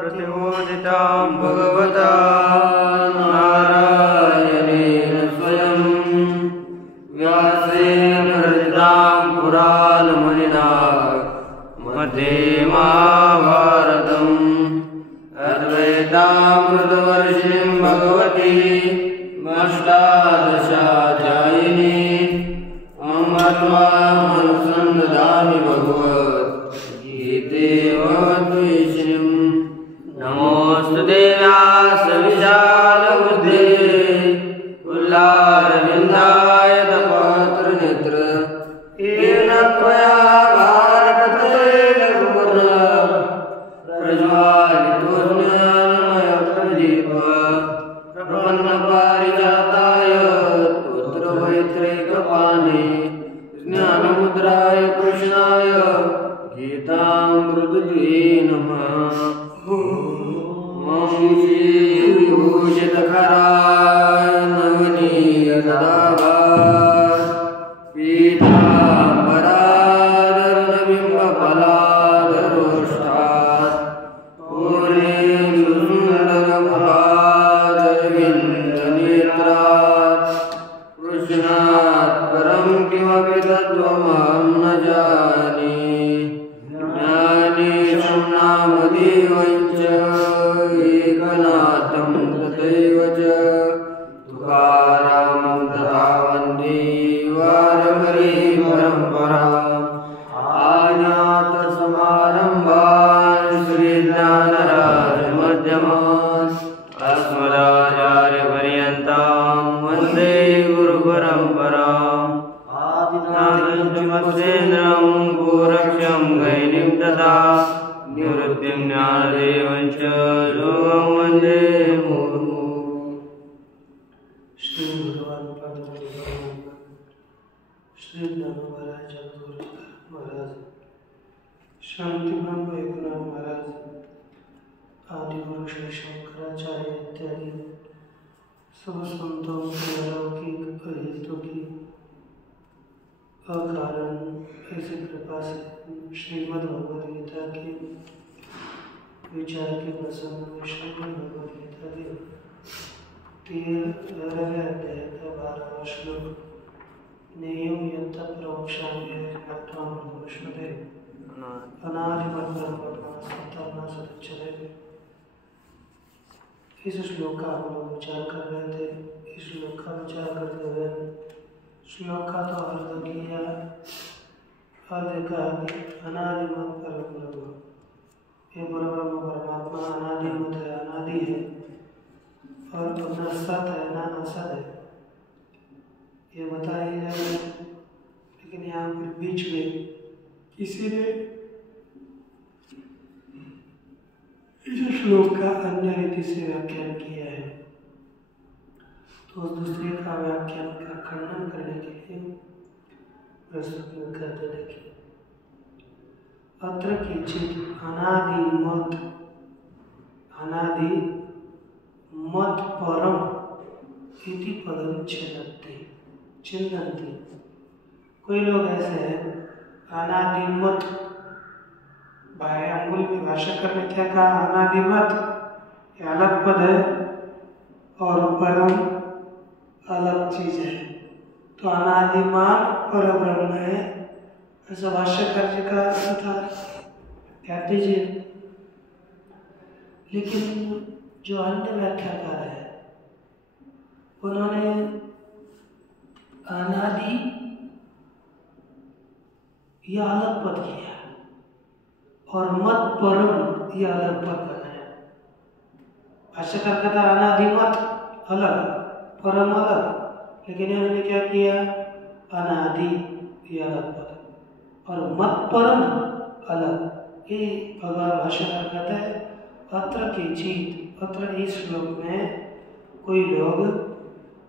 प्रतिबोधितां भगवता नारायणेन स्वयं व्यासेन रचितां पुराणमुनिना मध्ये महाभारतम् अद्वैतामृतवर्षिणीं भगवतीम् अष्टादशाध्यायिनी अमृतमनुसन्धामि भगवद्गीते भगवद्वेषिणीम् नमोऽस्तुते व्यासविशालबुद्धे पुल्लारविन्दाय तपत्रनेत्र येन त्वया भारततैलकुमारः प्रज्वालितो ज्ञानमयप्रदीपः प्रपन्नपारिजाताय तोत्रमैत्रेयकपाणे ज्ञानमुद्राय कृष्णाय गीतामृतदुहे नमः। विभूषितकराय नवनीतदाभार पीताम्बराधरबिम्बफलाधरोष्ठात् पूर्णेन्दुसुन्दरफलाधरविन्दनेत्रात् कृष्णात् परं किमपि तत्त्वमहं न जाने। ज्ञानेशं नामदेवं च एकनाथं तथैव च तुकारामं तथा वन्दे वारकरी परम्पराम्। आज्ञातसमारम्भान् श्रीज्ञानराजमध्यमान् अस्मदाचार्यपर्यन्तां वन्दे गुरुपरम्पराम्। आदिनाथमस्तेन्द्रं गोरक्षं गैनीं तथा निवृत्तिं ज्ञानदेवं च योगं वन्दे मुहुर्मुहुः। श्री भगवान श्री महाराज महाराज शांति ब्रह्म एकनाथ महाराज आदि गुरु श्री शंकराचार्य इत्यादि सब संतों की अलौकिक अहितों की अकारण ऐसी कृपा से श्रीमद् भगवद गीता के विचार के प्रसंग में श्रीमद् भगवद गीता के 13वें अध्याय का 12वां श्लोक नेयं यत् प्रवक्ष्यामि विष्णुदेव अनादिमध्यान्मसत्तानासदच्यते। इस श्लोक का हम लोग विचार कर रहे थे। इस श्लोक का विचार करते हुए श्लोक का तो अर्थ किया, अर्थ का अनादिमत परब्रह्म, ये परब्रह्म परमात्मा अनादिमत है, अनादि है और अपना सत है ना असत है, ये बताया जा रहा है। लेकिन यहाँ पर बीच में किसी ने इस श्लोक का अन्य रीति से व्याख्यान किया है, तो उस दूसरे का व्याख्यान का खंडन करने के लिए प्रस्तुत में कहते देखिए। अत्र किंचित् अनादि मत परम इति पदम छिन्दन्ति। कोई लोग ऐसे हैं अनादिमत, भाई अंगुल में भाष्यकर ने क्या कहा, अनादिमत ये अलग पद है और परम अलग चीज है, तो अनादिमान परब्रह्म है ऐसा भाष्यकर जी का अर्थ था, क्या दीजिए। लेकिन जो अन्य व्याख्याकार है उन्होंने अनादि यह अलग पद किया और मत परम यह अलग पद बनाया। भाष्यकार कहता अनादिमत अलग परम अलग, लेकिन इन्होंने क्या किया, अनादि यह अलग पद और मत परम अलग। ये भगवान भाष्यकार कहता है अत्र किंचित्, अत्र इस श्लोक में कोई लोग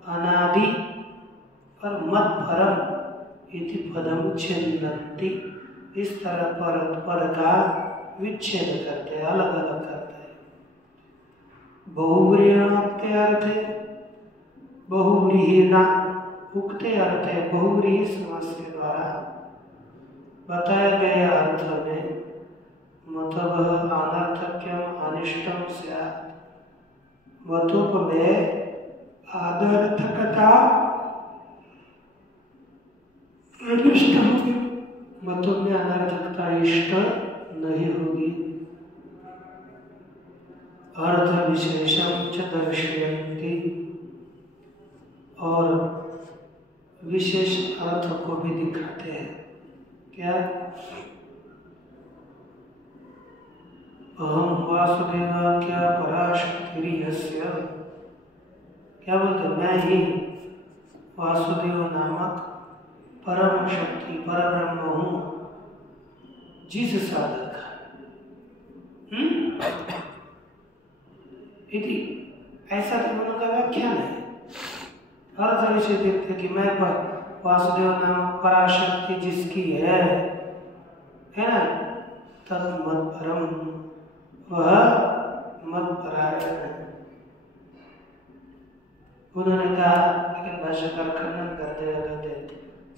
अनादि और मत परम इति पदम छिन्दन्ति, इस तरह पद का विच्छेद करते हैं, अलग अलग करते हैं। बहुव्रीहिणोक्ते अर्थे, बहुव्रीहिणा उक्ते अर्थे बहुव्रीहि समास के द्वारा बताया गया अर्थ में मतलब अनर्थक्यम अनिष्ट मतुप में आदर्थकता अनिष्ट होगी, मतुप में अनर्थकता इष्ट नहीं होगी। अर्थ विशेषम च दर्शयन्ति, और विशेष अर्थ को भी दिखाते हैं। क्या? अहम वासुदेवाख्या पराशक्तिर्यस्य, क्या बोलते? मैं ही वासुदेव नामक परम शक्ति परब्रह्म हूँ, जिस साधक इति ऐसा त्रिगुण का व्याख्यान है। अर्थ विषय देखते कि मैं वासुदेव नामक पराशक्ति जिसकी है ना, तन्मत परम, वह मत परायण है। उन्होंने कहा, लेकिन भाष्यकार खंडन करते कहते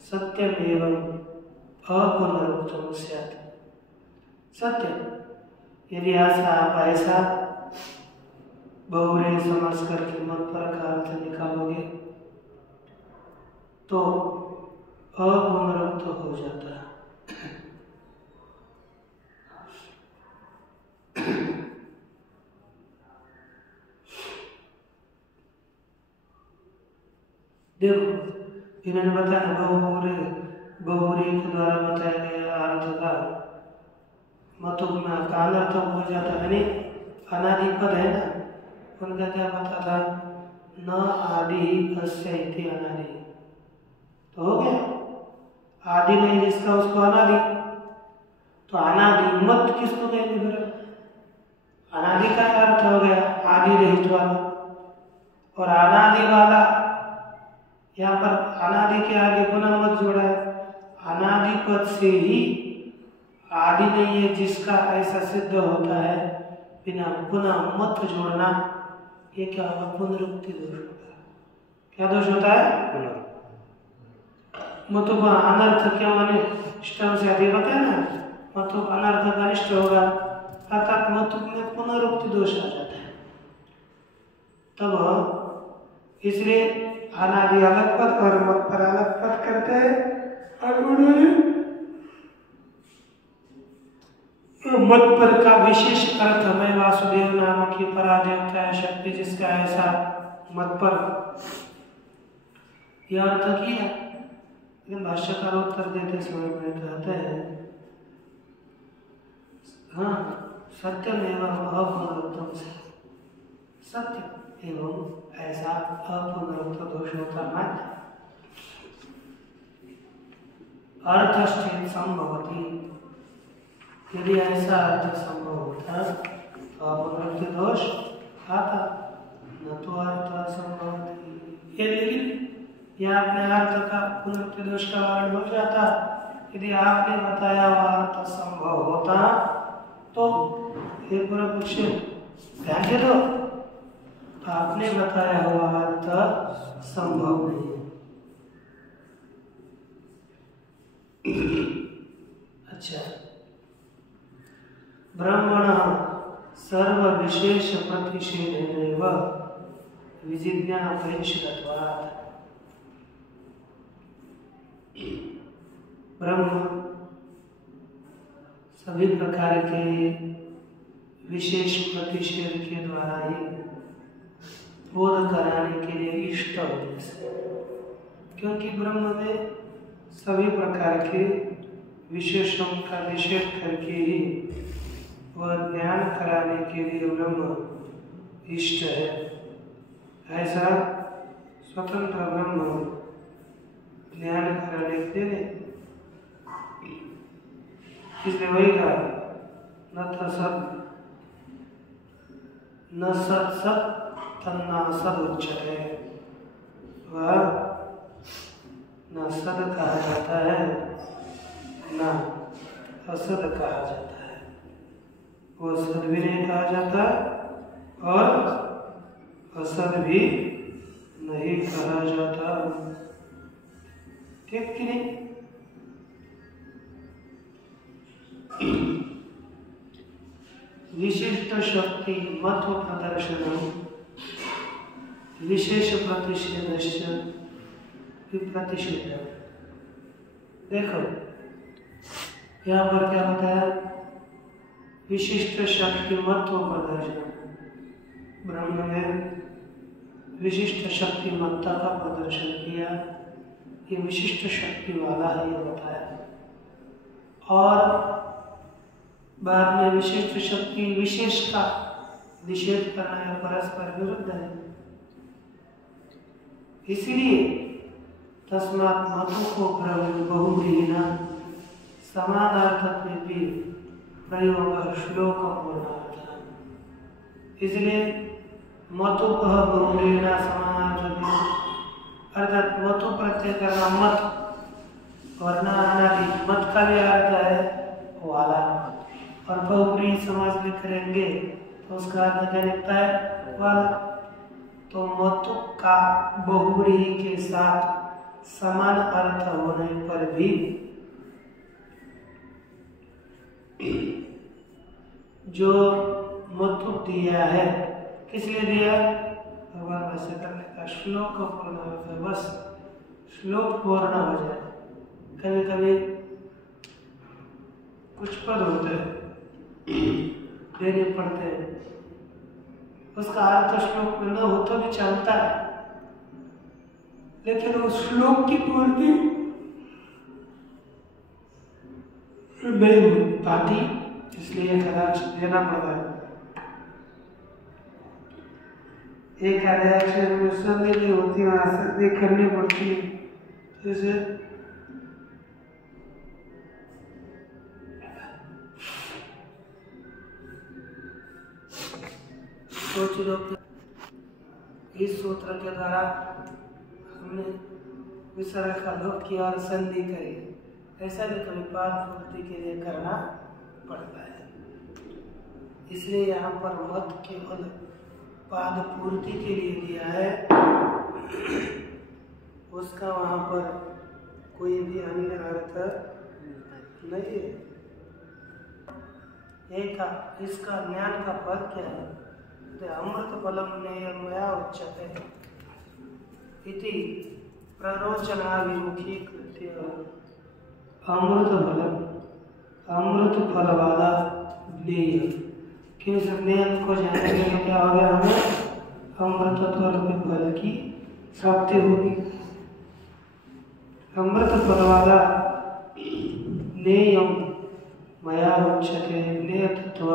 सत्यम एवं अपुनरुक्तम स्यात्। सत्य, यदि ऐसा बहुरे समझ करके मत पर का अर्थ निकालोगे तो अपुनरुक्त हो जाता है। देखो, इन्होंने बताया बहुरे के द्वारा बताया गया अर्थ का मतुप में अनर्थ हो जाता है। यानी अनादि पद है ना, उनका क्या पता था? न आदि अस्य इति अनादि, तो हो गया। आदि नहीं जिसका उसको अनादि, तो अनादि मत किसको कहेंगे फिर? अनादि का अर्थ हो गया आदि रहित वाला, और अनादि वाला यहाँ पर अनादि के आगे पुनः मत जोड़ा है। अनादि पद से ही आदि नहीं है जिसका ऐसा सिद्ध होता है, बिना पुनः मत जोड़ना, ये क्या होगा? पुनरुक्ति दोष होता है। क्या दोष होता है? मतुप अनर्थ, क्या माने इष्टम से आदि बताया ना, मतुप अनर्थ अनिष्ट होगा, अर्थात मतुप में पुनरुक्ति दोष आ जाता है। तब इसलिए अनादि अलग पद और मत पर अलग पद करते हैं। और उन्होंने मत पर का विशेष अर्थ हमें वासुदेव नामक की परादेवता है शक्ति जिसका ऐसा मत पर यह अर्थ किया। लेकिन भाष्यकार उत्तर देते समय में कहते हैं, हाँ, सत्यम एवं अपुनरुक्तम से, सत्य एवं ऐसा अपुनरुक्त दोष होता मान्य। अर्थश्चेत संभवति, यदि ऐसा अर्थ संभव होता तो अपनुक्ति दोष आता, न तो अर्थ संभवति। लेकिन यह अपने अर्थ का पुनरुक्ति दोष का वारण हो जाता। यदि आपने बताया हुआ अर्थ संभव होता तो ये पूरा कुछ ध्यान दे दो, तो आपने बताया हुआ अर्थ संभव नहीं। अच्छा, ब्रह्मण सर्व विशेष प्रतिषेधेनैव विजिज्ञापेक्षितत्वात्, ब्रह्म सभी प्रकार के विशेष प्रतिषेध के द्वारा ही बोध कराने के लिए इष्ट होने से, क्योंकि ब्रह्म में सभी प्रकार के विशेषों का निषेध करके ही वह ज्ञान कराने के लिए ब्रह्म इष्ट है। ऐसा स्वतंत्र ब्रह्म ज्ञान कराने के लिए, इसलिए वही कहा न सत सत तन्ना सद उच्चते, वह न सद कहा जाता है न असद कहा जाता है, वो सद भी नहीं कहा जाता और असद भी नहीं कहा जाता। ठीक कि नहीं? विशिष्ट शक्ति महत्व प्रदर्शन विशेष प्रतिषेधश्च विप्रतिषेध। देखो यहाँ पर क्या बताया, विशिष्ट शक्तिमत्व प्रदर्शन। ब्रह्म ने विशिष्ट शक्तिमत्ता का प्रदर्शन किया, ये विशिष्ट शक्ति वाला है ये बताया। और बाद में विशिष्ट शक्ति विशेष का निषेध करना या परस्पर विरुद्ध है। इसलिए तस्मात् मतों को बहुव्रीहिणा समानार्थक में भी प्रयोग श्लोक पूर्णार्थ। इसलिए मतों बहुव्रीहिणा समानार्थक में, अर्थात मतों प्रत्यय करना मत और ना अनादि, मत का भी अर्थ है वाला, और बहुव्रीहि समाज में करेंगे तो उसका अर्थ क्या निकलता है, वाला। तो मतों का बहुव्रीहि के साथ समान अर्थ होने पर भी जो मतु दिया है, किस लिए दिया, भगवान वैसे करने का श्लोक पूर्ण अर्थ है, बस श्लोक पूर्ण हो जाए। कभी कभी कुछ पद होते हैं देने पड़ते हैं, उसका अर्थ श्लोक में न हो तो भी चलता है, लेकिन उस श्लोक की पूर्ति नहीं हो पाती, इसलिए खराज देना पड़ता है। एक अक्षर में संधि नहीं होती, वहां संधि करनी पड़ती है। जैसे सोच लो कि इस सूत्र के द्वारा हमने विसर्ग का लोप किया और संधि करी, ऐसा भी कभी पाद पूर्ति के लिए करना पड़ता है। इसलिए यहाँ पर मत केवल पाद पूर्ति के लिए दिया है, उसका वहाँ पर कोई भी अन्य अर्थ नहीं है। इसका ज्ञान का फल क्या है, अमृत फलम नेयमया उच्यते इति प्ररोचनाभिमुखी कृत्य। अमृत फल वाला ज्ञेय, किस ज्ञान को जानेंगे तो क्या हो गया, हमें अमृतत्व रूपी फल की प्राप्ति होगी। अमृत फल वाला ज्ञेयम मया उच्यते, ज्ञेय तत्व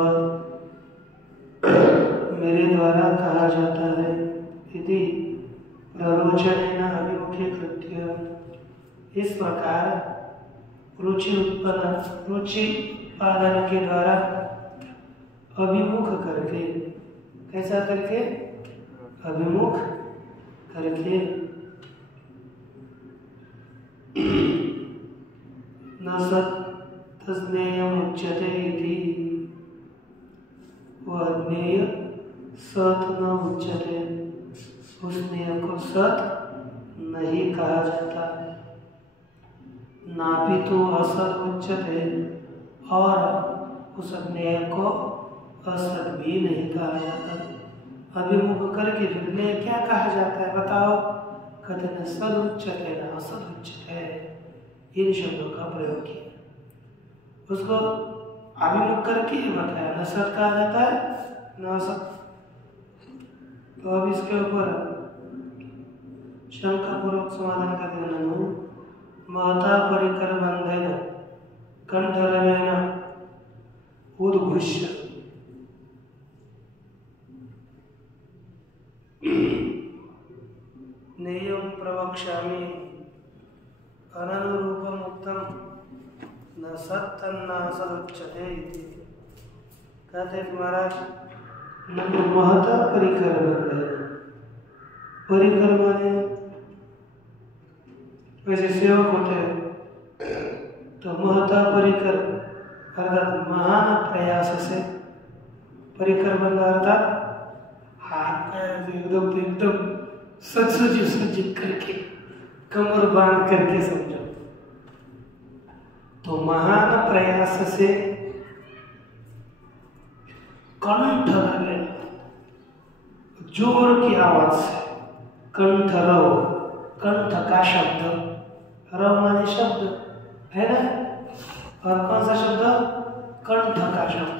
मेरे द्वारा कहा जाता है। यदि प्ररोचनेन अभिमुखी कृत्य, इस प्रकार रुचि उत्पादन के द्वारा अभिमुख करके, कैसा करके, अभिमुख करके, न सत् तस्नेयम उच्यते इति, वह ज्ञेय सत न उच्यते, उस ज्ञेय को सत नहीं कहा जाता। नापि तो असत उच्यते, और उस ज्ञेय को असत भी नहीं कहा जाता। अभिमुख करके फिर ज्ञेय क्या कहा जाता है बताओ, कहते न सद उच्यते न असत उच्यते, इन शब्दों का प्रयोग किया। उसको अभिमुख करके ही बताया, न सत कहा जाता है न असत। तो अब इसके ऊपर शंका पूर्वक समाधान कर देना। महता परिकर बंधन कंठरवेण उद्घुष्य, नेयम प्रवक्ष्यामि अननुरूपम उत्तम न सत्तन न असदुच्यते। कहते महाराज महता परिकर बंधन, परिकर माने वैसे सेवक होते हैं तो महता परिकर अर्थात महान प्रयास से, परिकर बंधा अर्थात हाथ पैर एकदम सज्जित करके, कमर बांध करके समझो। तो महान प्रयास से कंठ जोर की आवाज से, कंठ रव, कंठ का शब्द, रव माने शब्द है ना, और कौन सा शब्द, कंठ का शब्द,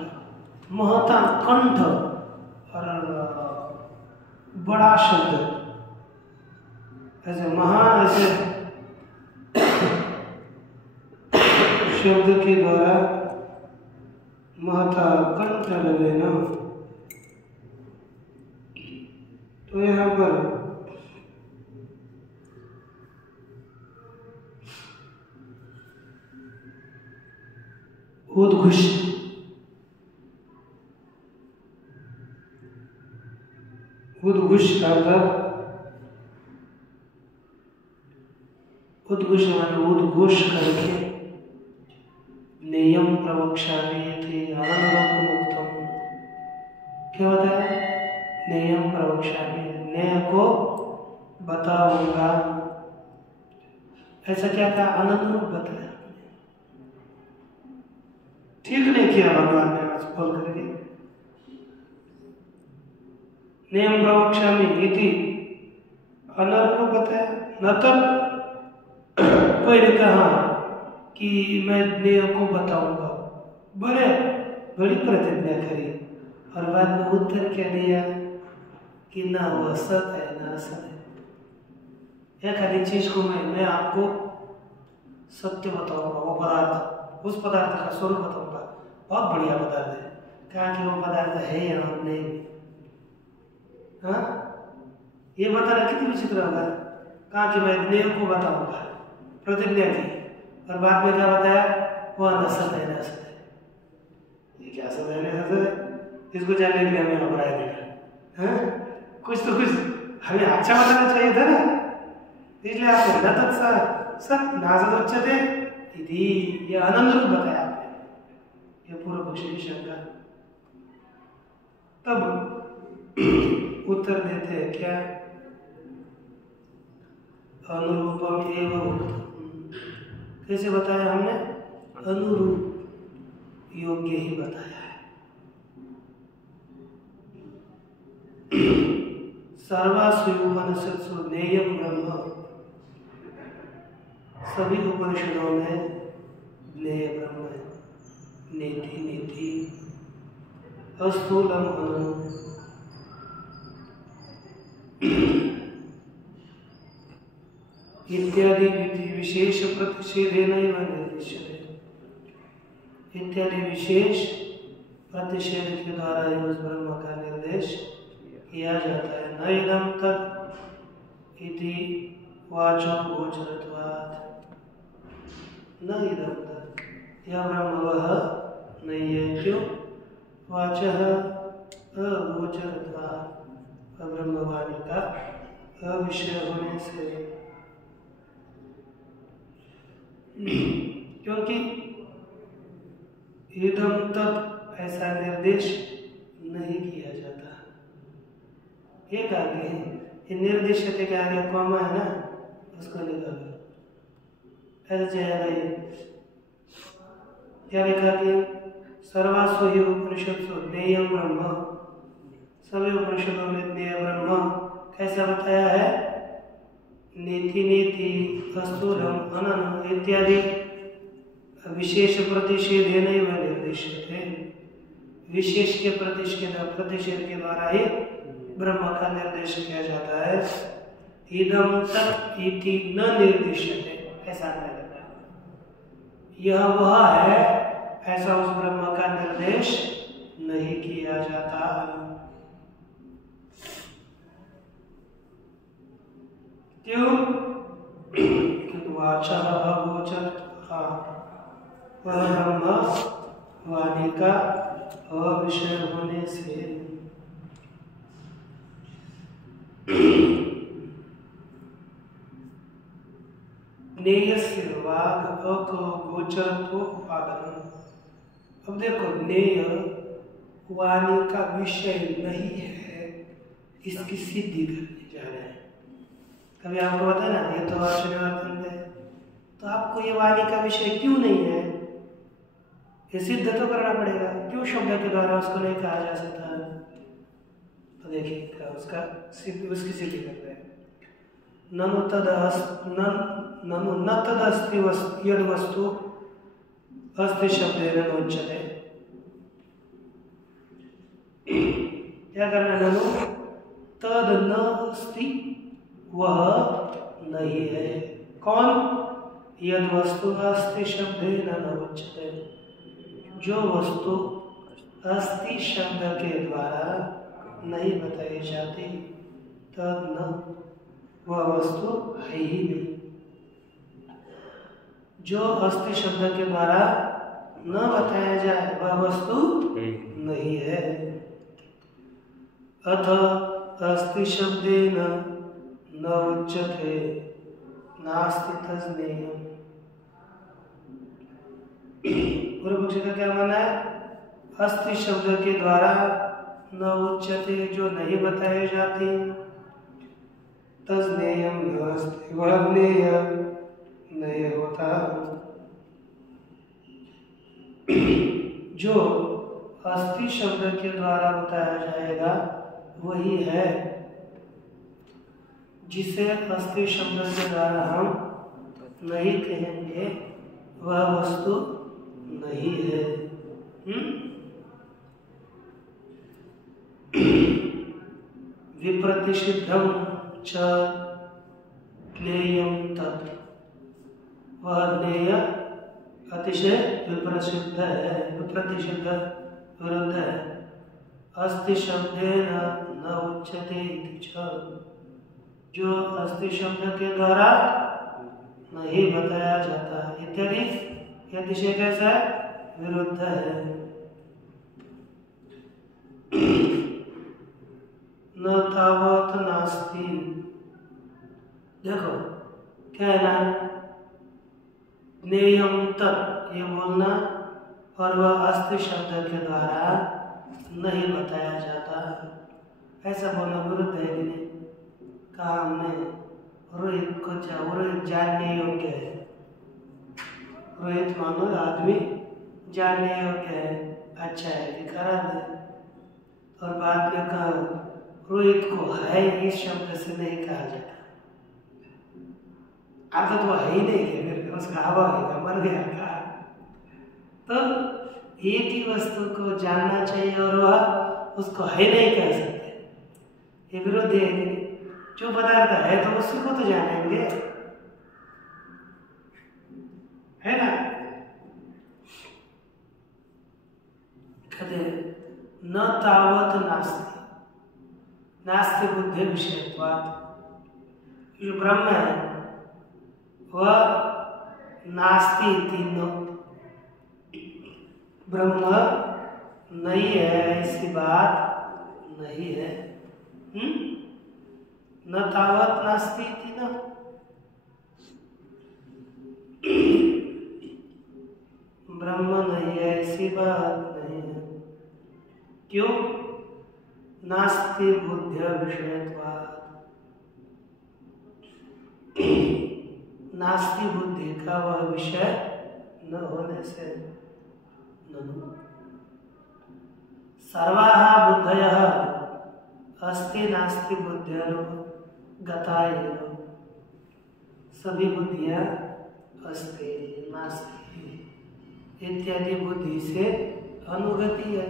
महता कंठ और बड़ा शब्द, ऐसे महान ऐसे शब्द के द्वारा महता कंठ लगे ना, तो यहाँ पर उद्घोष, उद्घोष अर्थात उद्घोष माने उद्घोष करके, नियम प्रवक्ष्यामि थे अननुरूपमुक्तम, क्या होता है, नियम प्रवक्ष्यामि, न्याय को बताऊंगा, ऐसा क्या था, अनुरूप बताया, ठीक नहीं किया भगवान ने आज बोल करके, नियम प्रवक्ष्यामि इति अनुरूप बताया, न तब पहले कहा कि मैं न्याय को बताऊंगा, बड़ी प्रतिज्ञा करी, और बाद में उत्तर क्या दिया कि ना वो सत है ना असत है, एक आधी चीज को मैं आपको सत्य बताऊंगा, वो पदार्थ, उस पदार्थ का स्वरूप बताऊंगा, बहुत बढ़िया पदार्थ है, कहा कि वो पदार्थ है या नहीं, हाँ ये बताना कितनी विचित्र होगा, कहा कि मैं न्याय को बताऊंगा, प्रतिज्ञा की, और बाद में क्या बताया, वो नसत है नसत है, ये क्या सब है नसत है, इसको जानने के लिए हमें अपराध देखा, हाँ कुछ तो कुछ हमें अच्छा बताना चाहिए था ना, इसलिए आपको न तत्सत सत नासत उच्यते इति, ये अनुरूप बताया आपने, ये पूर्व पक्षी की शंका, तब उत्तर देते हैं क्या, अनुरूपम एवं उक्तम, कैसे बताया हमने, अनुरूप योग्य ही बताया है, सर्वासु उपनिषत्सु ज्ञेयं ब्रह्म, सभी उपनिषदों में ज्ञेय ब्रह्म है, नेति नेति अस्थूलम अनु, इत्यादि विशेष प्रतिषेधेन निर्दिश्यते, इत्यादि विशेष प्रतिषेध के द्वारा ही उस ब्रह्म का निर्देश किया जाता है, न इदं तत् इति वाचो गोचरत्वात्, न इदं तत्, यह ब्रह्म वह नहीं है, क्यों, वाचः अगोचरत्वात्, ब्रह्मवाणी का अविषय होने से, क्योंकि इदं तत् ऐसा निर्देश नहीं किया जाता, एक आगे है, निर्देश के आगे कॉमा है ना, उसको निकालो, ऐसा चाहिए, क्या लिखा कि सर्वासु ही उपनिषत्सु ज्ञेयं ब्रह्म, सभी उपनिषदों में ज्ञेय ब्रह्म कैसा बताया है, नेति नेति अस्थूलम अननु इत्यादि विशेष प्रतिषेधेन एव निर्दिश्यते, विशेष के प्रतिषेध के द्वारा ही ब्रह्म का निर्देश किया जाता है, इदं तत् इति न निर्दिश्यते, ऐसा नहीं लगता, यह वह है ऐसा उस ब्रह्म का निर्देश नहीं किया जाता, क्यों, वाचा अगोचर, वह ब्रह्म वाणी का अविषय होने से, नेयस्य वाग अगोचरत्व उपादान, अब देखो नेय वाणी का विषय नहीं है, इसकी सिद्धि करने जा रहे हैं, कभी आपको पता है ना, ये तो वाचनिवर्तन है, तो आपको ये वाणी का विषय क्यों नहीं है, ये सिद्ध तो करना पड़ेगा, क्यों शब्द के द्वारा उसको नहीं कहा जा सकता, तो तो देखिए उसका उसकी सिद्धि करते हैं। ननु न तदस्ति यद वस्तु अस्ति शब्देन नोच्यते। क्या करना है? ननु तद न अस्ति, वह नहीं है। कौन? यद वस्तु अस्ति शब्देन न उच्यते, जो वस्तु अस्ति शब्द के द्वारा नहीं बताई जाती, तद न, वह वस्तु है ही नहीं। जो अस्ति शब्द के द्वारा न बताया जाए वह वस्तु नहीं है। अथ अस्ति शब्देन न उच्यते नास्ति तज्ज्ञेयम्। पूर्व पक्षी का क्या मानना है? अस्ति शब्द के द्वारा न उच्यते, जो नहीं बताए जाती, तज्ज्ञेयम् नास्ति, वह ज्ञेय नहीं होता। जो अस्ति शब्द के द्वारा बताया जाएगा वही है, जिसे अस्ति शब्द के द्वारा हम नहीं कहेंगे वह वस्तु नहीं है। विप्रतिषिद्धम च ज्ञेयं तत्, वह ज्ञेय अतिशय विप्रसिद्ध है, विप्रतिषिद्ध विरुद्ध है। अस्ति शब्देन न उच्यते इति च, जो अस्ति शब्द के द्वारा नहीं बताया जाता इत्यादि, यह अतिशय कैसा है? विरुद्ध है। न तावत नास्ति, देखो क्या है ना, ज्ञेयं तत् ये बोलना, और वह अस्ति शब्द के द्वारा नहीं बताया जाता, ऐसा बोलना विरुद्ध है कि नहीं? कहा हमने रोहित को रोहित जानने योग्य है, रोहित मानो आदमी जानने योग्य है, अच्छा है कि खराब है, और बाद में कहा रोहित को है, इस शब्द से नहीं कहा जाता, अर्थात वो है ही नहीं है, फिर उसका अभाव मर गया कहा। तो एक ही वस्तु को जानना चाहिए और वह उसको है नहीं कह सकते, ये विरोध है कि नहीं? जो पदार्थ है तो उसी को तो जानेंगे, है ना? कहते न तावत नास्ति, नास्ति बुद्धि विषयत्वात्, जो ब्रह्म है वह नास्ति तीनों, ब्रह्म नहीं है ऐसी बात नहीं है। न तावत नास्ति तीनों, ब्रह्म नहीं है ऐसी बात नहीं है। क्यों? नास्ति बुद्धि विषयत्वात्, नास्ति बुद्धि का वह विषय न होने से। सर्वाः बुद्धयः अस्ति नास्ति बुद्ध्यनुगता एव, सभी बुद्धियां अस्ति नास्ति इत्यादि बुद्धि से अनुगति है।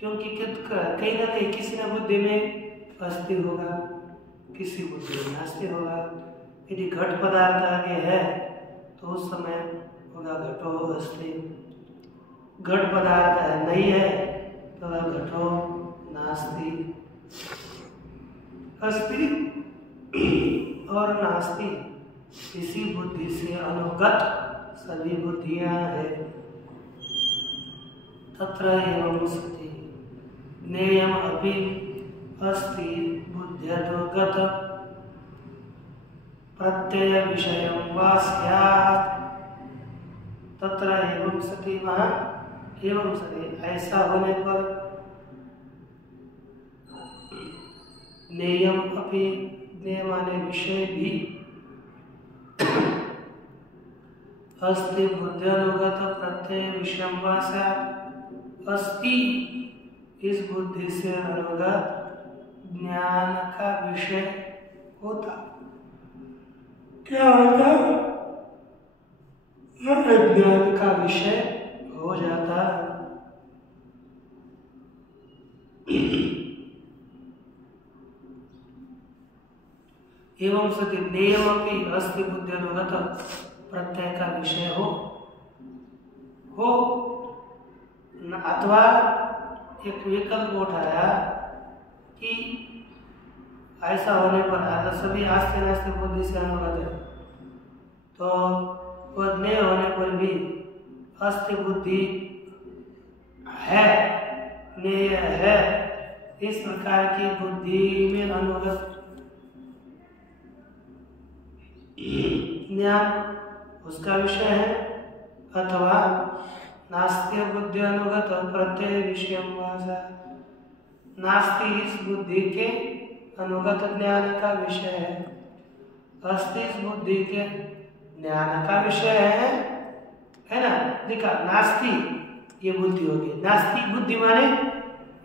क्योंकि कहीं ना कहीं किसी न बुद्धि में अस्ति होगा, किसी बुद्धि में नास्ति होगा। यदि घट पदार्थ आगे है तो उस समय होगा घटो अस्ति, घट पदार्थ नहीं है तो घटो नास्ति। अस्ति और नास्ति इसी बुद्धि से अनुगत सभी बुद्धियां हैं। तत्र एवं सति ज्ञेयम् अपि अस्ति बुद्ध्यनुगत प्रत्यय विषयं वा स्यात्। तत्र एवं सति, वहाँ एवं सति ऐसा होने पर, ज्ञेयम् अपि ज्ञेय माने विषय भी, अस्ति बुद्ध्यनुगत प्रत्यय विषयं वा स्यात् अस्थि इस बुद्धि से अनुगत ज्ञान का विषय होता। क्या होता? ज्ञान का विषय हो जाता। एवं सति ज्ञेयमपि अस्थि बुद्धि अनुगत प्रत्यय का विषय हो अथवा एक विकल्प उठाया कि ऐसा होने पर अगर सभी आस्ते नास्ते बुद्धि से अनुगत है तो वह ज्ञेय होने पर भी अस्थि बुद्धि है, ज्ञेय है, इस प्रकार की बुद्धि में अनुगत ज्ञान उसका विषय है अथवा नास्ति बुद्धि अनुगत प्रत्यय विषय नास्ति इस बुद्धि के अनुगत ज्ञान का विषय है, अस्थि इस बुद्धि के ज्ञान का विषय है ना। लिखा नास्ति ये बुद्धि होगी, नास्ति बुद्धि माने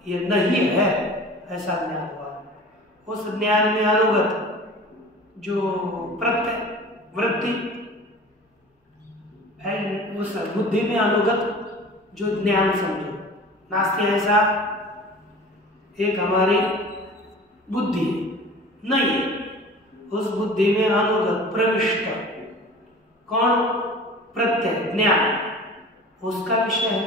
ये नहीं है ऐसा ज्ञान हुआ। उस ज्ञान में अनुगत जो प्रत्यय वृत्ति है, उस बुद्धि में अनुगत जो ज्ञान समझो, नास्ति ऐसा एक हमारी बुद्धि नहीं है, उस बुद्धि में अनुगत प्रविष्ट कौन? प्रत्यय ज्ञान उसका विषय है।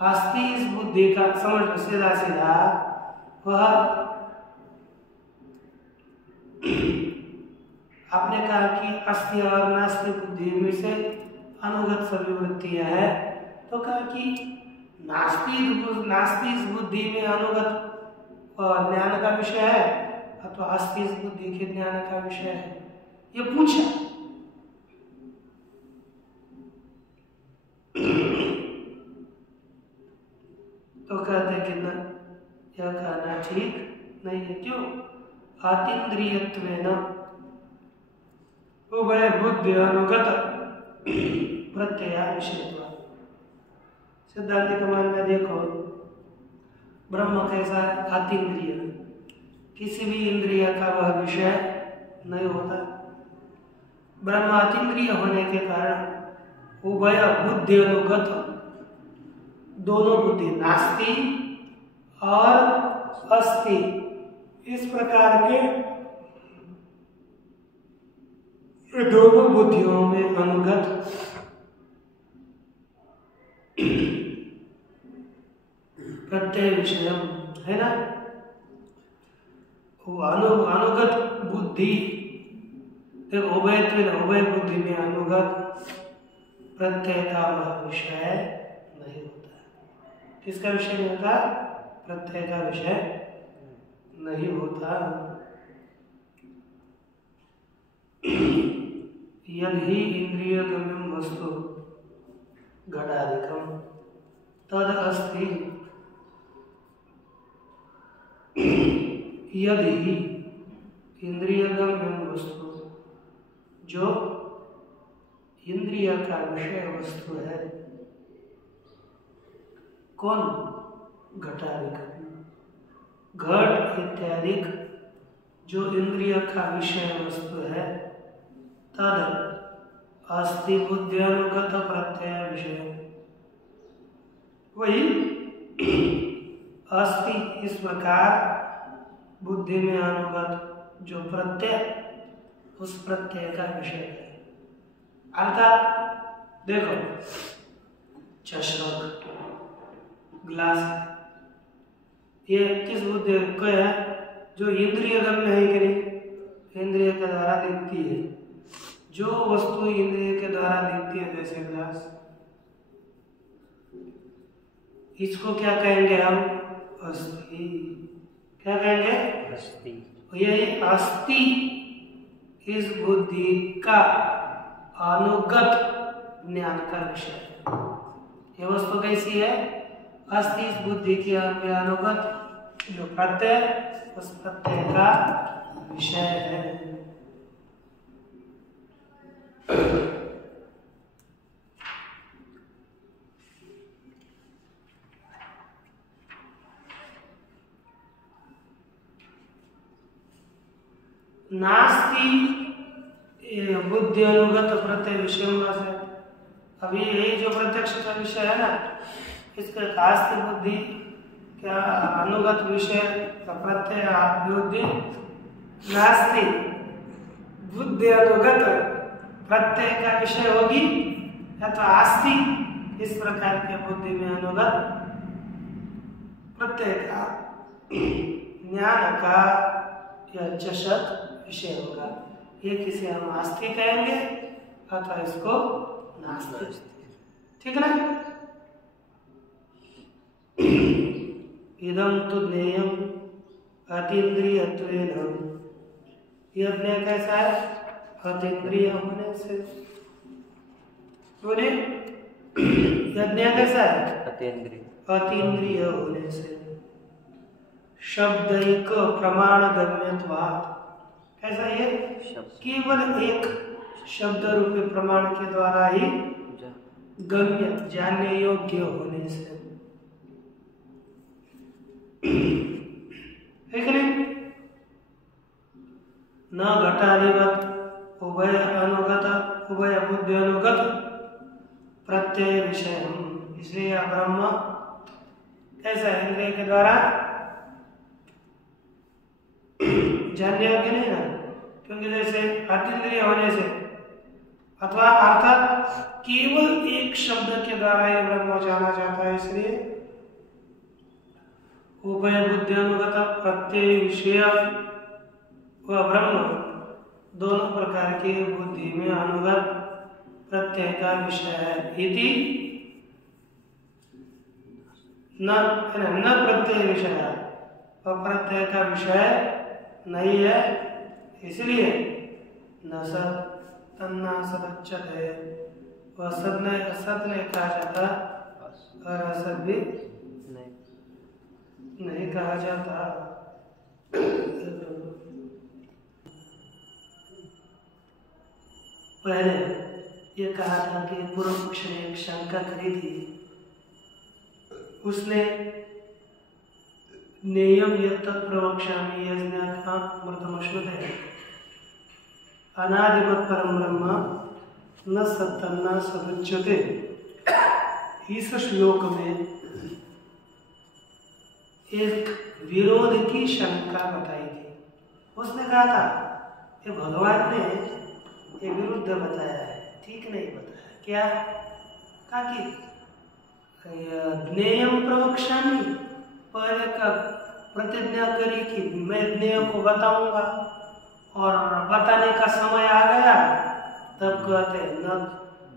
अस्थि इस बुद्धि का समझ सीधा सीधा वह आपने कहा कि अस्थि और नास्ति बुद्धि में से अनुगत सभी वृत्तियां है, तो कहा कि नास्ति इस बुद्धि में अनुगत ज्ञान का विषय है अथवा अस्थि इस बुद्धि के ज्ञान का विषय है, ये पूछा। तो कहते कि न, यह कहना ठीक नहीं है। क्यों? अतीन्द्रियत्वेन उभय बुद्धि अनुगत प्रत्यय विषयत्व। सिद्धांत कमान में देखो, ब्रह्म कैसा अतीन्द्रिय, किसी भी इंद्रिय का वह विषय नहीं होता। ब्रह्म अतीन्द्रिय होने के कारण उभय बुद्धि अनुगत दोनों बुद्धि नास्ति और अस्थि इस प्रकार के दोनों बुद्धियों में अनुगत प्रत्यय विषय है ना। वो अनुगत बुद्धि देखो, उभय बुद्धि में अनुगत प्रत्यय का वह विषय नहीं होता। किसका विषय नहीं होता? प्रत्यय का विषय नहीं होता। यदि इंद्रियगम्यं वस्तु घटादिकं तद अस्ति, यदि इंद्रियगम्यं वस्तु जो इंद्रिय का विषय वस्तु है, कौन? घटादिकं, घट इत्यादि जो इंद्रिय का विषय वस्तु है, तद अस्ति बुद्धि अनुगत प्रत्यय विषय। वही अस्ति इस प्रकार बुद्धि में अनुगत जो प्रत्यय, उस प्रत्यय का विषय है। अर्थात देखो, चषक ग्लास ये किस बुद्धि को है? जो इंद्रिय गम्य है कि नहीं, इंद्रिय के द्वारा दिखती है। जो वस्तु इंद्रिय के द्वारा दिखती है, जैसे ग्लास, इसको क्या कहेंगे हम? अस्थि। क्या कहेंगे? अस्थि। यही अस्थि इस बुद्धि का अनुगत ज्ञान का विषय है। यह वस्तु कैसी है? अस्थि इस बुद्धि के अनुगत जो प्रत्यय, उस प्रत्यय का विषय है। नास्ति बुद्धि अनुगत प्रत्यय विषय से। अभी यही जो प्रत्यक्ष का विषय है ना, इसका आस्ति बुद्धि क्या अनुगत विषय प्रत्यय बुद्धि नास्ति बुद्धि अनुगत प्रत्यय का विषय होगी या तो आस्ति, इस प्रकार के बुद्धि में अनुगत प्रत्यय का ज्ञान का या चषक विषय होगा। ये किसे हम आस्ति कहेंगे अथवा इसको नास्ति। ठीक ना? इदम तो ज्ञेयम अतीन्द्रियत्वेन। यह ज्ञेय कैसा है? अतीन्द्रिय होने से। बोले यह ज्ञेय कैसा है? अतीन्द्रिय होने से। शब्दैक प्रमाण गम्यत्वात्। कैसा ये? केवल एक शब्द रूपी प्रमाण के द्वारा ही गम्य जानने योग्य होने से। ठीक नहीं? न घटादिवत उभय अनुगत उभय बुद्धि अनुगत प्रत्यय विषय। इसलिए ब्रह्म कैसा है? इंद्रिय के द्वारा जानने योग्य नहीं ना, क्योंकि जैसे अतीन्द्रिय होने से अथवा अर्थात केवल एक शब्द के द्वारा यह ब्रह्म जाना जाता है। इसलिए उभय बुद्धि अनुगत प्रत्यय विषय व ब्रह्म दोनों प्रकार के बुद्धि में अनुगत प्रत्यय का विषय है। इति न प्रत्यय विषय और प्रत्यय का विषय नहीं है, इसलिए न सत तन्ना सदुच्यते। वह सत नहीं कहा जाता और असत भी नहीं कहा जाता। पहले ये कहा था कि पूर्व पक्ष ने एक शंका करी थी, उसने नेयम यत्त प्रवक्ष्यामि यज्ञात्मृतमश्नुते अनादिमत् परम ब्रह्म न सत्तन्ना सदुच्यते। इस श्लोक में एक विरोध की शंका बताई थी। उसने कहा था कि भगवान ने ये विरुद्ध बताया है, ठीक नहीं बताया। क्या कहा कि ज्ञेयम प्रवक्ष्यामि, पहले का प्रतिज्ञा करी कि मैं ज्ञेय को बताऊंगा और बताने का समय आ गया, तब कहते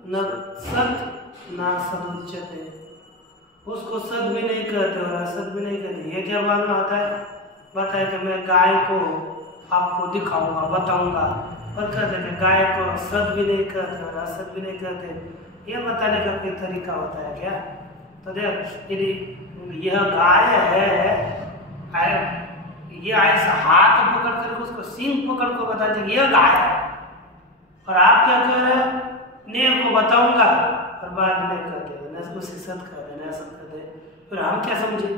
न सत ना सदुच्यते। उसको सद भी नहीं कहते और असत भी नहीं कहते। ये क्या मानना होता है? बताए कि मैं गाय को आपको दिखाऊंगा बताऊंगा, और कहते कि गाय को सद भी नहीं कहते और असत भी नहीं कहते। ये बताने का कोई तरीका होता है क्या? तो देख, यदि यह गाय है, ये ऐसा हाथ पकड़ कर उसको सींग पकड़ को बताते कि यह गाय है, और आप क्या कह रहे हैं? नेम को बताऊंगा और बाद में कहते हैं न उसे सत कर रहे न सत कर दे। फिर हम क्या समझे?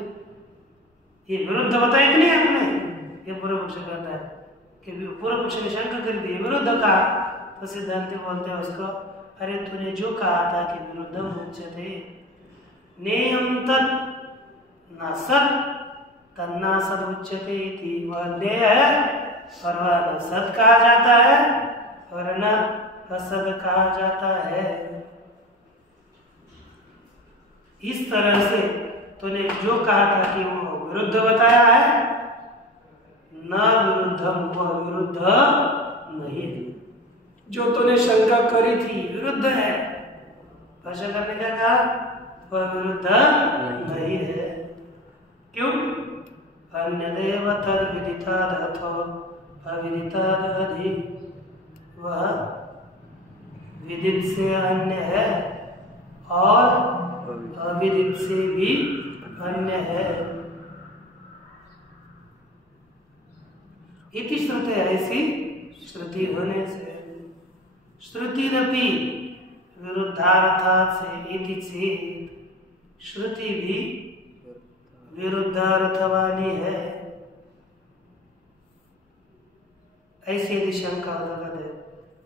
ये विरुद्ध बताया कि नहीं आपने? ये पूर्व पक्ष कहता है कि पूर्व पक्ष ने शंका कर दी, विरुद्ध कहा, तो सिद्धांत बोलते हैं उसको, अरे तूने जो कहा था कि विरुद्धम उच्यते नेयम तत् न सत तन्ना सद उच्यते इति। वह नेय है और वह न सत कहा जाता है और न असद कहा जाता है। इस तरह से तूने जो कहा था कि वो विरुद्ध बताया है, न विरुद्धम, वह विरुद्ध नहीं है। जो तूने शंका करी थी विरुद्ध है, भाषा करने क्या कहा? वह विरुद्ध नहीं है। क्यों? अन्यदेव तद विदिताद अथवा अविदिताद अधिक। वह विदित से अन्य है और अविदित से भी अन्य है। इति श्रुति, ऐसी श्रुति होने से। श्रुतिरपि विरुद्धार्थात् से इति चेत्, श्रुति भी विरुद्धार्थ वाली है। ऐसी यदि शंका उदगते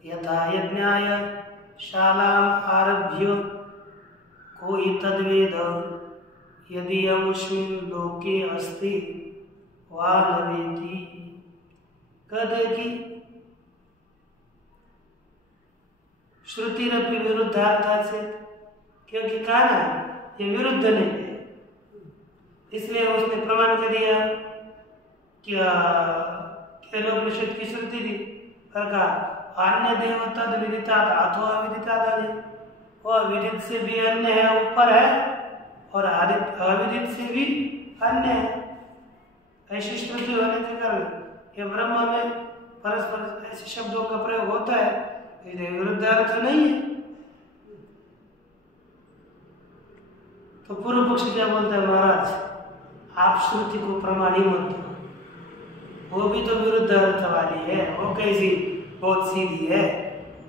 यथा यज्ञाय शालाम आरभ्य कोई तद्वेद यदि अमुष्मिन् लोके अस्ति वा न वेति। कहते कि श्रुतिरपि विरुद्धार्थात् से, क्योंकि कहा ना ये विरुद्ध नहीं है, इसलिए उसने प्रमाण कर दिया क्या केनोपनिषद की श्रुति थी पर कहा अन्य देव तद विदिता अथवा अविदिता आदि, वो अविदित से भी अन्य है, ऊपर है, और अविदित से भी अन्य है। ऐसी श्रुति होने के कारण ये ब्रह्म में परस्पर ऐसे शब्दों का प्रयोग होता है, ये विरुद्ध अर्थ नहीं है। तो पूर्व पक्षी क्या बोलता है, महाराज आप श्रुति को प्रमाण ही मत दो, वो भी तो विरुद्ध अर्थ वाली है, वो कैसी बहुत सीधी है,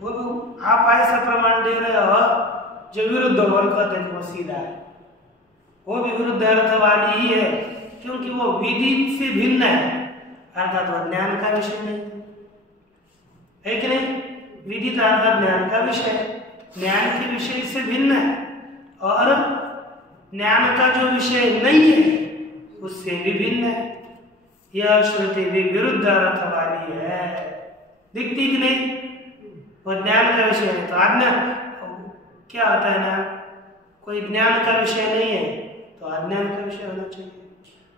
वो भी आप ऐसा प्रमाण दे रहे हो जो विरुद्ध और कहते हैं वो सीधा है, वो भी विरुद्ध अर्थ वाली ही है, क्योंकि वो विदित से भिन्न है, अर्थात वो ज्ञान का विषय नहीं है कि नहीं। विदित अर्थात ज्ञान का विषय, ज्ञान के विषय से भिन्न है, और ज्ञान का जो विषय नहीं है उससे भी भिन्न है। यह श्रुति भी विरुद्ध अर्थ वाली है, दिखती कि नहीं। वो ज्ञान का विषय है तो आज्ञा क्या होता है ना, कोई ज्ञान का विषय नहीं है तो अज्ञान का विषय होना चाहिए,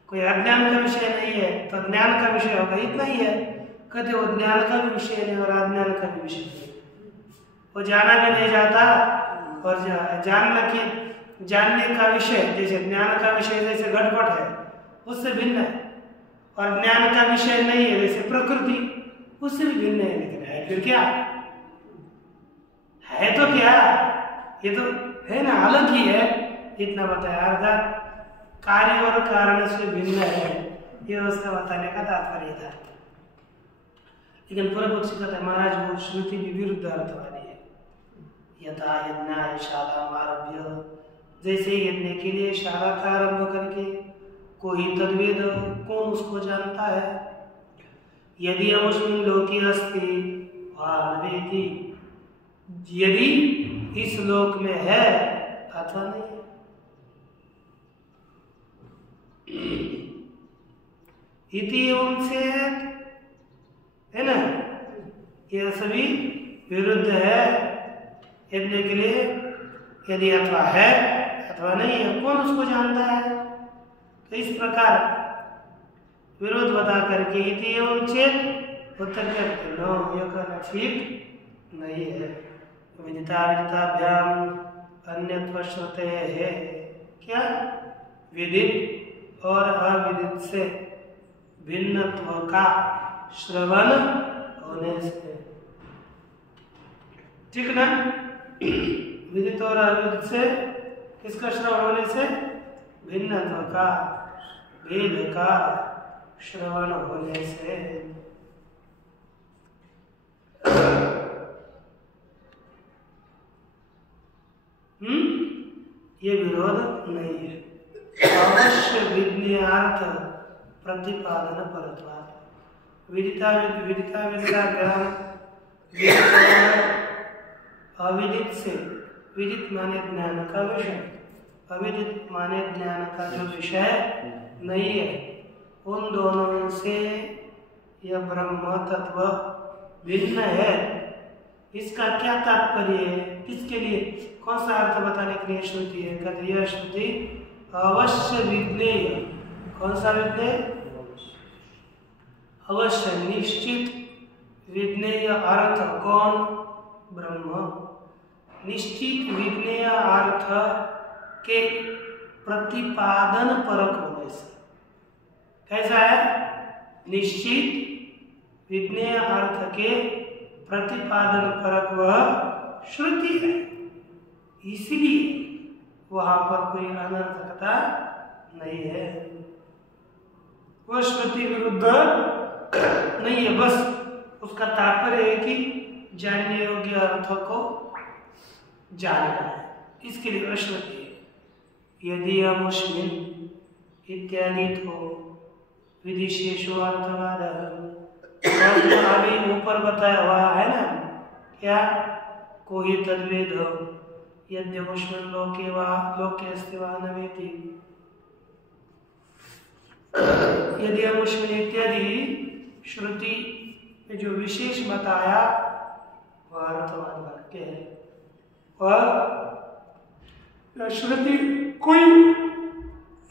कोई अज्ञान का विषय नहीं है तो ज्ञान का विषय होगा, इतना ही है। कहते वो ज्ञान का भी विषय नहीं और अज्ञान का भी विषय नहीं, वो जाना भी नहीं जाता, और जानने का विषय जैसे ज्ञान का विषय जैसे घटपट है उससे भिन्न है, और ज्ञान का विषय नहीं है जैसे प्रकृति उससे भी भिन्न है। लेकिन है फिर क्या है, तो क्या ये तो है ना, अलग ही है, इतना बताया। अर्थात कार्य और कारण से भिन्न है, ये उसका बताने का तात्पर्य था। लेकिन पूर्व पक्षी कहता है महाराज वो श्रुति भी विरुद्ध अर्थ वाली है। यथा यज्ञाय शालाम आरभ्य, जैसे यज्ञ के लिए शाला का आरंभ करके कोई तद्वेद, कौन उसको जानता है, यदि अमुष्मिन् लोके अस्ति वा न वेति, यदि इस लोक में है अथवा नहीं है। इति एवं से है ना, यह सभी विरुद्ध है यज्ञ के लिए, यदि अथवा है अथवा नहीं है, कौन उसको जानता है। तो इस प्रकार विरोध बता करके इति एवं चेत उत्तर करते नो, यह कहना ठीक नहीं है। विदिता विदिताभ्याम अन्यत्व श्रुते है, क्या विदित और अविदित से भिन्नत्व का श्रवण होने से, ठीक ना। विदित और अविदित से किसका श्रवण होने से, भिन्नत्व का, भेद का श्रवण होने से। ये विरोध नहीं है। अवश्य विज्ञार्थ प्रतिपादन परत्वात् विदिता ज्ञान अविदित से, विदित माने ज्ञान का विषय, अविदित माने ज्ञान का जो विषय नहीं है, उन दोनों से यह ब्रह्म तत्व भिन्न है। इसका क्या तात्पर्य है, किसके लिए, कौन सा अर्थ बताने के लिए श्रुति है। कहते यह श्रुति अवश्य विज्ञेय, कौन सा विज्ञेय, अवश्य निश्चित विज्ञेय अर्थ, कौन, ब्रह्म, निश्चित विज्ञेय अर्थ के प्रतिपादन परक होने से। कैसा है, निश्चित विज्ञेय अर्थ के प्रतिपादन परक वह श्रुति है, इसलिए वहां पर कोई अनर्थकता नहीं है, वह श्रुति विरुद्ध नहीं है। बस उसका तात्पर्य है कि जानने योग्य अर्थ को जानना है, इसके लिए श्रुति है। यदि अमुष्मिन् इत्यादि तो विधिशेषो अर्थवाद अभी ऊपर बताया हुआ है ना, क्या कोई तद्वेद यद्यमुष्मिन् लोके वा लोके अस्ति वा न वेति, यदि अमुष्मिन् इत्यादि श्रुति में जो विशेष बताया वह अर्थवाद वाक्य है, और श्रुति कोई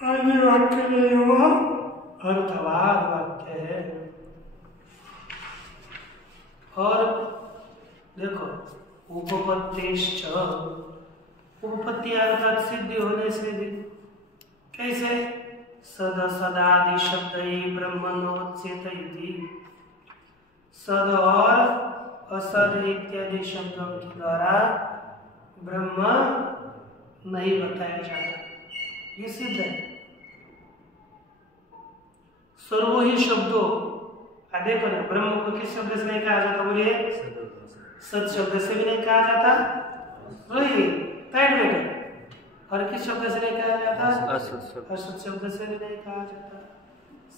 अन्य वाक्य नहीं हुआ, अर्थवाद वाक्य है। और देखो उपपत्तिश्च, उपपत्ति अर्थात सिद्धि होने से भी, कैसे सद सदादि शब्द ब्रह्मणोच्येत इति, सद और असद इत्यादि शब्दों के द्वारा ब्रह्म नहीं बताया जाता, ये सिद्ध है। सर्वो ही शब्दों, देखो ना, ब्रह्म को किस शब्द से नहीं कहा जाता, बोलिए, सत शब्द से भी नहीं कहा जाता, वही पैड बेटा, और किस शब्द से नहीं कहा जाता, असत शब्द से भी नहीं कहा जाता।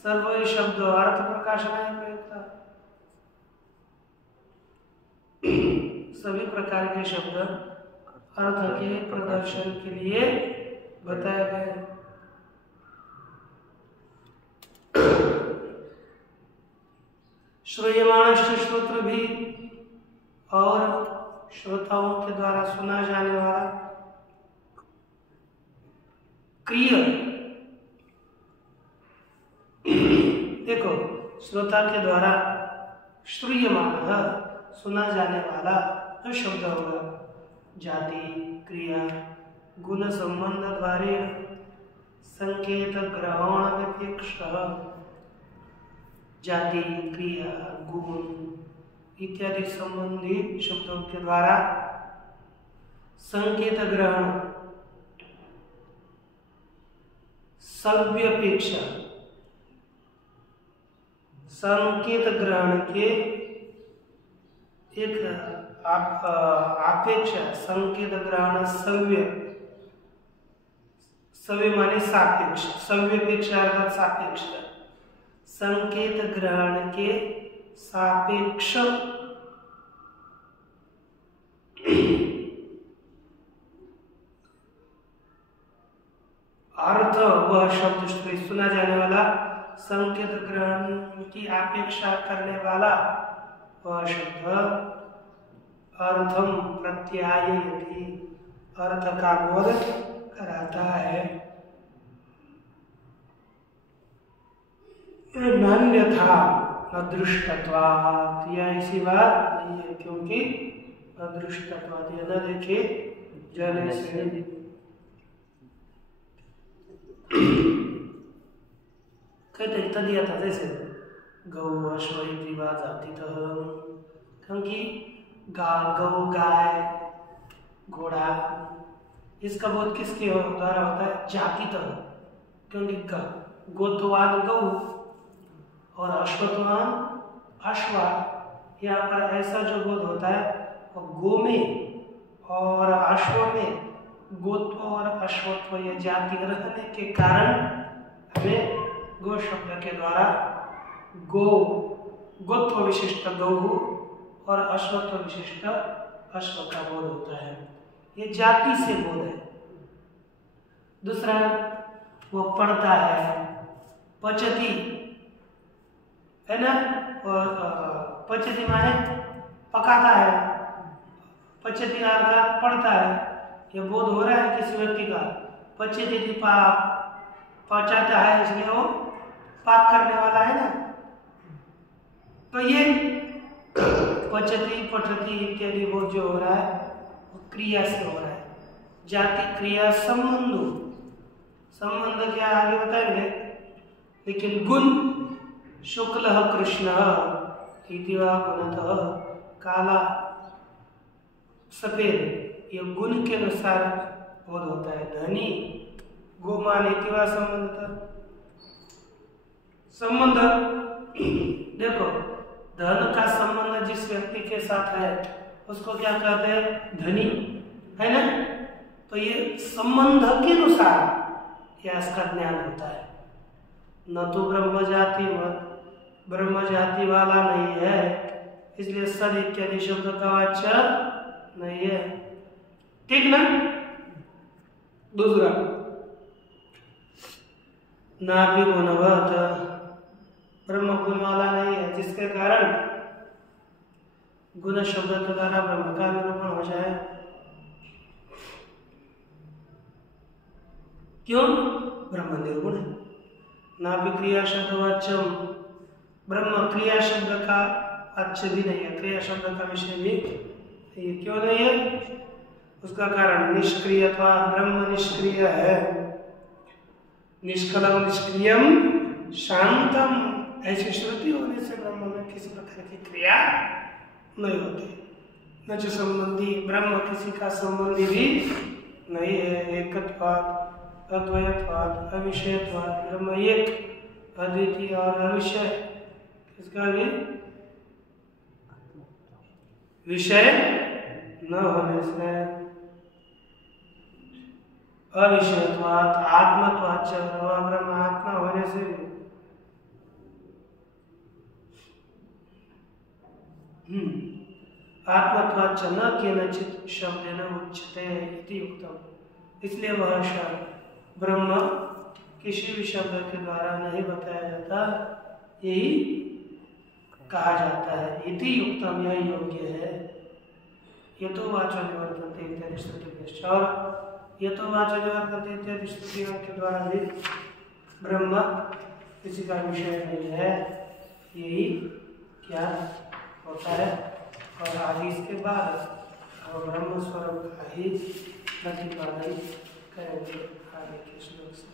सर्वो ही शब्द अर्थ प्रकाशनाय प्रयुक्ता, सभी प्रकार के शब्द अर्थ के प्रदर्शन के लिए बताए गए। श्रूयमाणश्च श्रोत्र भी, और श्रोताओं के द्वारा सुना जाने वाला, क्रिय, देखो श्रोता के द्वारा श्रूयमाण सुना जाने वाला जो शब्द होगा, जाति क्रिया गुण संबंध द्वारे संकेत ग्रहण व्यपेक्षः, जाति क्रिया गुण इत्यादि संबंधी शब्दों के द्वारा संकेत ग्रहण, सव्यपेक्षा, संकेत ग्रहण के एक अपेक्षा, संकेत ग्रहण सव्य, सव्य माने सापेक्ष, सव्यपेक्षा अर्थात सापेक्ष, संकेत ग्रहण के सापेक्ष अर्थ, वह शब्द सुना जाने वाला, संकेत ग्रहण की अपेक्षा करने वाला वह शब्द अर्थम प्रत्यायति, अर्थ का बोध कराता है। नान्यथा अदृष्टत्वात्, यह ऐसी बात नहीं है, क्योंकि अदृष्टत्वात् यह न देखे जाने से। कहते दिया था जैसे गौ अश्व इति वा जातितः, क्योंकि गौ गाय घोड़ा, इसका बोध किसके द्वारा होता है, जातितः, क्योंकि गोत्वान गौ और अश्वत्वान अश्वा, यहाँ पर ऐसा जो बोध होता है वो गो में और अश्व में, गोत्व और अश्वत्व ये जाति रहने के कारण हमें गो शब्द के द्वारा गोत्व विशिष्ट गौ और अश्वत्व विशिष्ट अश्व का बोध होता है, ये जाति से बोध है। दूसरा वो पढ़ता है, पचती है ना, पचती माने पकाता है, पचती अर्थात पढ़ता है, ये बोध हो रहा है किसी व्यक्ति का, पचती पचाता है, इसलिए वो पाक करने वाला है ना। तो ये पचती पठती इत्यादि बोध जो हो रहा है वो क्रिया से हो रहा है, जाति क्रिया संबंध क्या आगे बताएंगे, लेकिन गुण शुक्ल कृष्ण इति वा गुणतः, काला सफेद, ये गुण के अनुसार बोध होता है। धनी गोमान इति वा संबंध, देखो धन का संबंध जिस व्यक्ति के साथ है उसको क्या कहते हैं, धनी, है ना। तो ये संबंध के अनुसार यह इसका ज्ञान होता है, न तो ब्रह्म जाति मत ब्रह्म जाति वाला नहीं है, इसलिए सद इत्यादि शब्द का वाच्य नहीं है। ठीक ना? दूसरा नाभि गुणवत, ब्रह्म गुण वाला नहीं है, जिसके कारण गुण शब्द के द्वारा ब्रह्म का निरूपण हो जाए। क्यों? ब्रह्म निर्गुण है। नाभि क्रिया शब्द वाच्यम, ब्रह्म क्रिया शब्द का वाच्य भी नहीं है, क्रिया शब्द का विषय भी नहीं है। क्यों नहीं है? उसका कारण निष्क्रियता, ब्रह्म निष्क्रिय है। निष्कलम निष्क्रियम शांतम, ऐसी श्रुति होने से ब्रह्म में किसी प्रकार की क्रिया नहीं होती। न जो संबंधी, ब्रह्म किसी का संबंधी भी नहीं है। एकत्वाद, अद्वैतवाद, अविषयत्वाद, ब्रह्म एक, अद्वितीय और अविषय, इसका भी विषय न होने से अविषयत्वाद, आत्मत्वाच, ब्रह्म आत्मा होने से आत्मत्वाच न केनचित शब्देन उच्यते इति उक्तम। इसलिए वह शब्द ब्रह्म किसी भी शब्द के द्वारा नहीं बताया जाता, यही कहा जाता है। इति उक्तम, यह योग्य है। यतो वाचो निवर्तन्ते इत्यादि स्तुति, और यतो वाचो निवर्तन्ते इत्यादि स्तुतियों के द्वारा भी ब्रह्म किसी का विषय नहीं है, यही क्या होता है। और आगे इसके बाद हम ब्रह्म स्वरूप का ही प्रतिपादन करेंगे आगे के श्लोक से।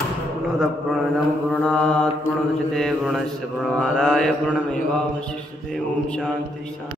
पूर्णमदः पूर्णात् पूर्णमुदच्यते पूर्णस्य पूर्णमादाय पूर्णमेवावशिष्यते। ओम शांति शांति।